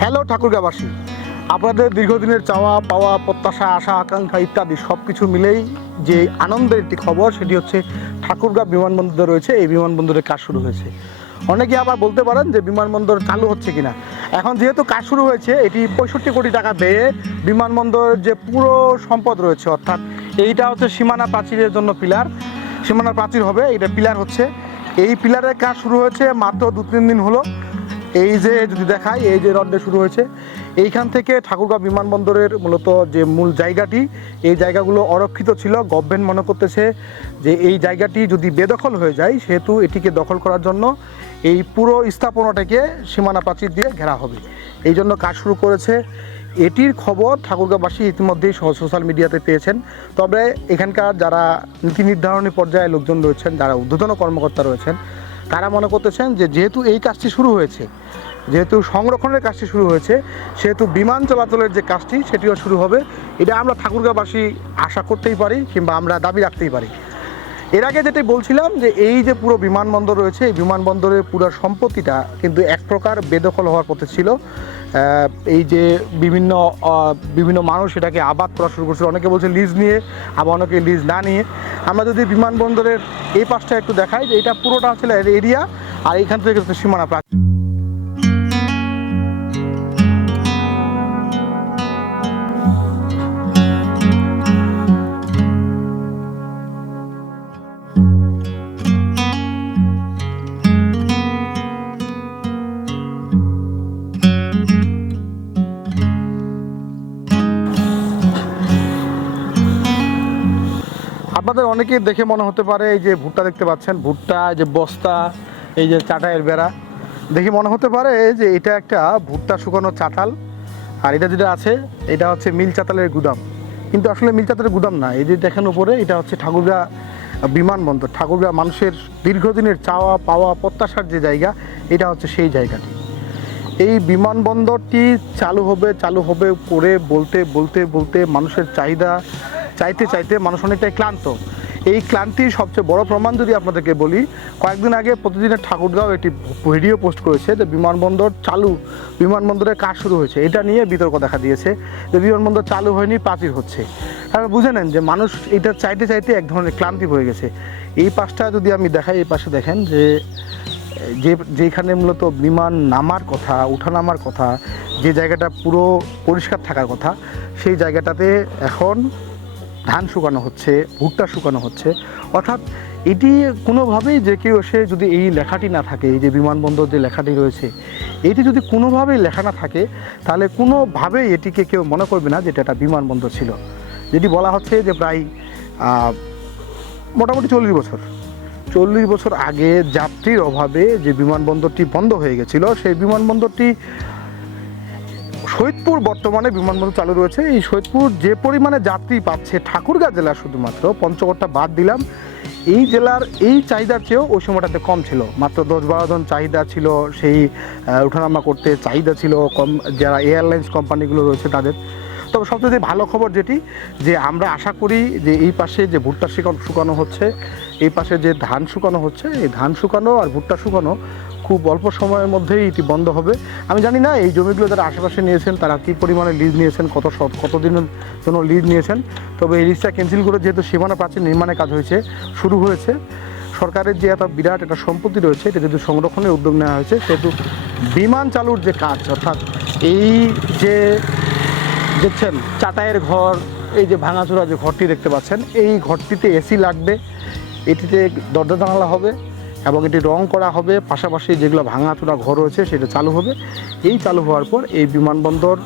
Hello ঠাকুরগাঁবাসী আপনাদের দীর্ঘদিনের চাওয়া, পাওয়া, প্রত্যাশা, আশা, আকাঙ্ক্ষা ইত্যাদি সব কিছু মিলেই যে আনন্দের একটি খবর, সেটি হচ্ছে ঠাকুরগাঁ বিমানবন্দরে রয়েছে, এই বিমানবন্দরে কাজ শুরু হয়েছে। অনেকে আবার বলতে পারেন যে বিমানবন্দর চালু হচ্ছে কিনা। এখন যেহেতু কাজ শুরু হয়েছে, এটি পঁয়ষট্টি কোটি টাকা ব্যয়ে বিমানবন্দরের যে পুরো সম্পদ রয়েছে, অর্থাৎ এইটা হচ্ছে সীমানা প্রাচীরের জন্য পিলার। সীমানা প্রাচীর হবে এটা পিলার হচ্ছে। এই পিলারের কাজ শুরু হয়েছে মাত্র দু তিন দিন হলো। এই যে যদি দেখাই, এই যে রডে শুরু হয়েছে, এইখান থেকে ঠাকুরগাঁও বিমানবন্দরের মূলত যে মূল জায়গাটি, এই জায়গাগুলো অরক্ষিত ছিল। গভর্নমেন্ট মনে করতেছে যে এই জায়গাটি যদি বেদখল হয়ে যায়, সেহেতু এটিকে দখল করার জন্য এই পুরো স্থাপনাটাকে সীমানা প্রাচীর দিয়ে ঘেরা হবে। এই জন্য কাজ শুরু করেছে। এটির খবর ঠাকুরগাঁওবাসী ইতিমধ্যেই সোশ্যাল মিডিয়াতে পেয়েছেন। তবে এখানকার যারা নীতি নির্ধারণী পর্যায়ে লোকজন রয়েছেন, যারা ঊর্ধ্বতন কর্মকর্তা রয়েছেন তারা মনে করতেছেন যে যেহেতু এই কাজটি শুরু হয়েছে, যেহেতু সংরক্ষণের কাজটি শুরু হয়েছে, সেহেতু বিমান চলাচলের যে কাজটি, সেটিও শুরু হবে। এটা আমরা ঠাকুরগাঁওবাসী আশা করতেই পারি কিংবা আমরা দাবি রাখতেই পারি। এর আগে যেটি বলছিলাম যে এই যে পুরো বিমানবন্দর রয়েছে, এই বিমানবন্দরের পুরো সম্পত্তিটা কিন্তু এক প্রকার বেদখল হওয়ার পথে ছিল। এই যে বিভিন্ন বিভিন্ন মানুষ এটাকে আবাদ করা শুরু করছিল। অনেকে বলছে লিজ নিয়ে, আবার অনেকে লিজ না নিয়ে। আমরা যদি বিমানবন্দরের এই পাশটা একটু দেখাই যে এটা পুরোটা হচ্ছে এরিয়া আর এইখান থেকে সীমানা প্রাচীর। আপনাদের অনেকে দেখে মনে হতে পারে এই যে ভুট্টা দেখতে পাচ্ছেন, ভুট্টা যে বস্তা, এই যে চাটাইয়ের বেড়া। দেখে মনে হতে পারে যে এটা একটা ভুট্টা শুকানো চাতাল, আর এটা যেটা আছে, এটা হচ্ছে মিল চাতালের গুদাম। কিন্তু আসলে মিল চাতালের গুদাম না, এই যে দেখেন উপরে, এটা হচ্ছে ঠাকুরগা বিমানবন্দর, ঠাকুরগা মানুষের দীর্ঘদিনের চাওয়া, পাওয়া, প্রত্যাশার যে জায়গা, এটা হচ্ছে সেই জায়গাটি। এই বিমানবন্দরটি চালু হবে চালু হবে করে বলতে বলতে বলতে মানুষের চাহিদা চাইতে চাইতে মানুষ অনেকটাই ক্লান্ত। এই ক্লান্তির সবচেয়ে বড় প্রমাণ যদি আপনাদেরকে বলি, কয়েকদিন আগে প্রতিদিনের ঠাকুরগাঁও একটি ভিডিও পোস্ট করেছে যে বিমানবন্দর চালু, বিমানবন্দরের কাজ শুরু হয়েছে। এটা নিয়ে বিতর্ক দেখা দিয়েছে যে বিমানবন্দর চালু হয়নি, প্রাচীর হচ্ছে। আপনারা বুঝে নেন যে মানুষ এটা চাইতে চাইতে এক ধরনের ক্লান্তি হয়ে গেছে। এই পাশটা যদি আমি দেখাই, এই পাশে দেখেন যে যে, যেখানে মূলত বিমান নামার কথা উঠানামার কথা, যে জায়গাটা পুরো পরিষ্কার থাকার কথা, সেই জায়গাটাতে এখন ধান শুকানো হচ্ছে, ভুট্টা শুকানো হচ্ছে। অর্থাৎ এটি কোনোভাবেই যে কেউ এসে যদি এই লেখাটি না থাকে, এই যে বিমানবন্দর যে লেখাটি রয়েছে, এটি যদি কোনোভাবেই লেখা না থাকে, তাহলে কোনোভাবেই এটিকে কেউ মনে করবে না যেটা একটা বিমানবন্দর ছিল। যেটি বলা হচ্ছে যে প্রায় মোটামুটি চল্লিশ বছর। চল্লিশ বছর আগে যাত্রীর অভাবে যে বিমানবন্দরটি বন্ধ হয়ে গেছিল, সেই বিমানবন্দরটি সৈয়দপুর বর্তমানে বিমানবন্দর চালু রয়েছে। এই সৈয়দপুর যে পরিমাণে যাত্রী পাচ্ছে ঠাকুরগাঁ জেলা শুধুমাত্র পঞ্চগড়টা বাদ দিলাম। এই জেলার এই চাহিদার চেয়েও ওই সময়টাতে কম ছিল। মাত্র দশ বারো জন চাহিদা ছিল সেই আহ, ওঠানামা করতে চাহিদা ছিল কম যারা এয়ারলাইন্স কোম্পানিগুলো রয়েছে তাদের। তবে সবচেয়ে ভালো খবর যেটি যে আমরা আশা করি যে এই পাশে যে ভুট্টা শুকানো হচ্ছে এই পাশে যে ধান শুকানো হচ্ছে এই ধান শুকানো আর ভুট্টা শুকানো খুব অল্প সময়ের মধ্যেই এটি বন্ধ হবে। আমি জানি না এই জমিগুলো যারা আশেপাশে নিয়েছেন, তারা কী পরিমাণে লিজ নিয়েছেন, কত কতদিনের জন্য লিজ নিয়েছেন? তবে এই লিজটা ক্যান্সেল করে যেহেতু সীমানা প্রাচীর নির্মাণের কাজ হয়েছে, শুরু হয়েছে। সরকারের যে একটা বিরাট একটা সম্পত্তি রয়েছে, এটা যেহেতু সংরক্ষণের উদ্যোগ নেওয়া হয়েছে, সেহেতু বিমান চালুর যে কাজ, অর্থাৎ এই যে দেখছেন, চাটাইয়ের ঘর, এই যে ভাঙাচোরা যে ঘরটি দেখতে পাচ্ছেন, এই ঘরটিতে এসি লাগবে, এটিতে দরজা জানালা হবে। এবং এটি রং করা হবে, পাশাপাশি যেগুলো ভাঙাচোরা ঘর রয়েছে সেটা চালু হবে। এই চালু হওয়ার পর এই বিমানবন্দর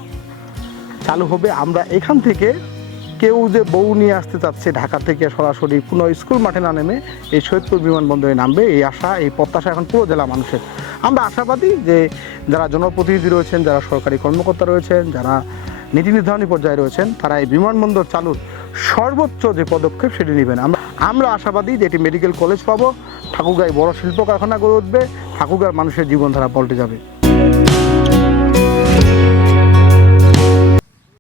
চালু হবে। আমরা এখান থেকে কেউ যে বউ নিয়ে আসতে চাচ্ছে ঢাকা থেকে সরাসরি কোনো স্কুল মাঠে না নেমে এই সৈয়দপুর বিমানবন্দরে নামবে। এই আশা, এই প্রত্যাশা এখন পুরো জেলা মানুষের। আমরা আশাবাদী যে যারা জনপ্রতিনিধি রয়েছেন, যারা সরকারি কর্মকর্তা রয়েছেন, যারা নীতি নির্ধারণী পর্যায়ে রয়েছেন, তারা এই বিমানবন্দর চালুর সর্বোচ্চ যে পদক্ষেপ সেটি নেবেন। আমরা আমরা আশাবাদী যে এটি মেডিকেল কলেজ পাবো। ঠাকুরগায় বড় শিল্প কারখানা গড়ে উঠবে। ঠাকুরগার মানুষের জীবনধারা পাল্টে যাবে।